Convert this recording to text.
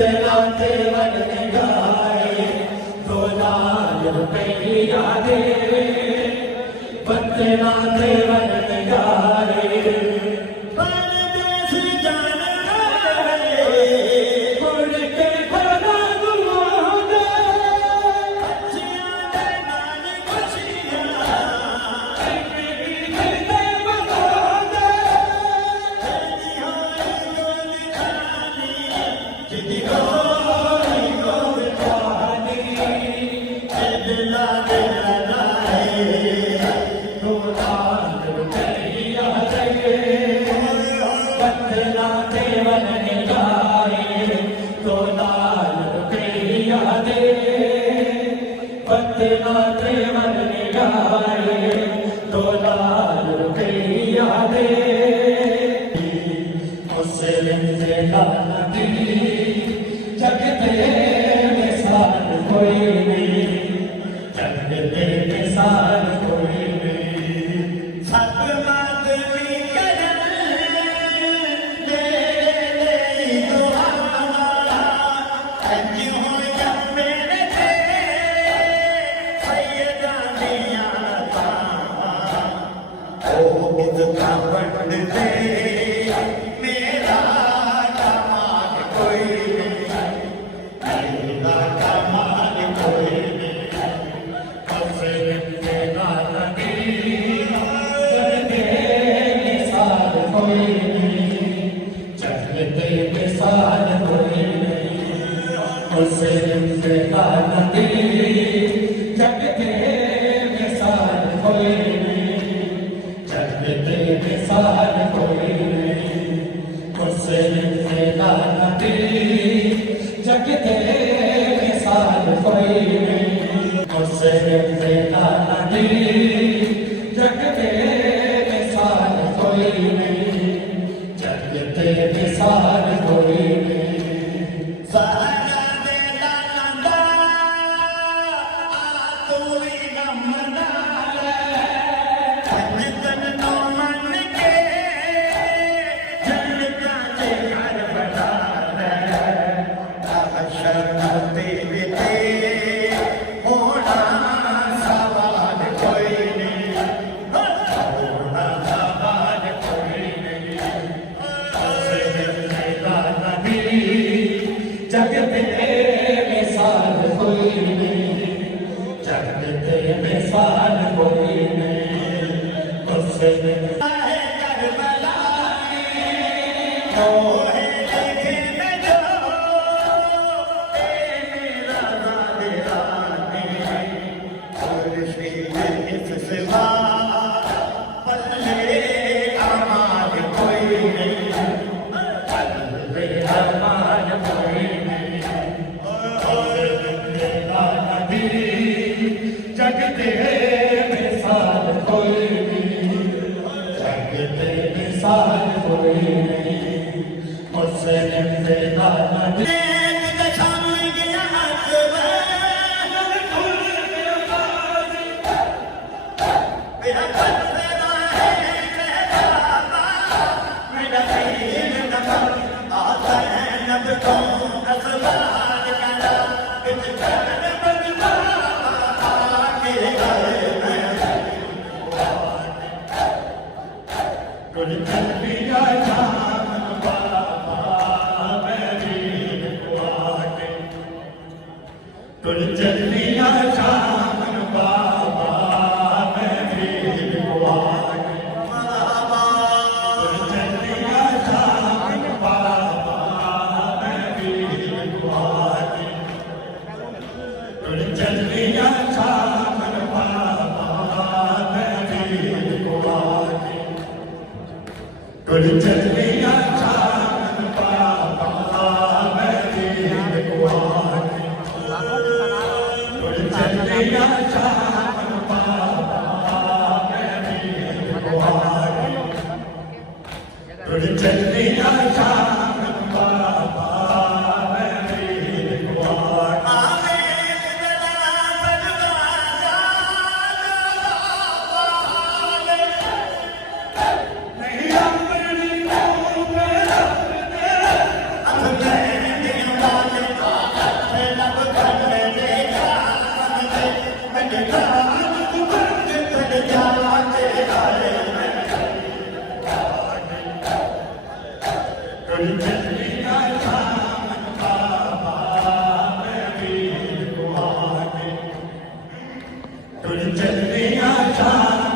नाते वन गाए 2,000 रुपया दे बच्चे नाते वन गाए परदेस जाने कुड़ के भला गुमाने बच्चियां दे नानी खुशियां खिलते बगाने तेरी हाय गोली खानी जिदी गोली गोली खानी दिला दिला लाए 2,000 रुपया दे बच्चे नाते वन गाए 2,000 रुपया दे बच्चे नाते वन गाए 2,000 रुपया दे मुस्लिम से लानती जगते मिसाल कोई नहीं जगते मिसाल कोई नहीं सब मादवी करन दे दुआ अज होया मेरे ते सैयदा दिया ता ओ कितना बंद दे मेरा कमाल कोई नहीं मेरा कमाल कोई नहीं मुस्लिम के नाती जगते मिसाल कोई नहीं जगते मिसाल कोई नहीं मुस्लिम के नाती जगते मिसाल कोई नहीं जगते मिसाल कोई नहीं मुस्लिम के नाती जगते मिसाल कोई नहीं मुस्लिम के नाती जगते मिसाल कोई नहीं जगते मिसाल कोई नहीं सारा बेला नंदा आतुरी नमना जन नो मन के जनता के घर बता शरते बेटे होना सवाल कोई नहीं होना सवाल कोई नहीं नबी जगते मिसाल कोई नहीं जगते मिसाल कोई नहीं मुस्लिम है करबला जगते मिसाल कोई नहीं जगते मिसाल कोई नहीं मुस्लिम के नाती चलिया शामन बाबा मैं भी चलिया शामन बाबा मैं भी चलिया शामन बाबा मैं भी चलिया शामन बाबा मैं भी चलिया शामन बाबा मैं भी चलिया शामन बाबा मैं भी नहीं तुझ चलनिया चार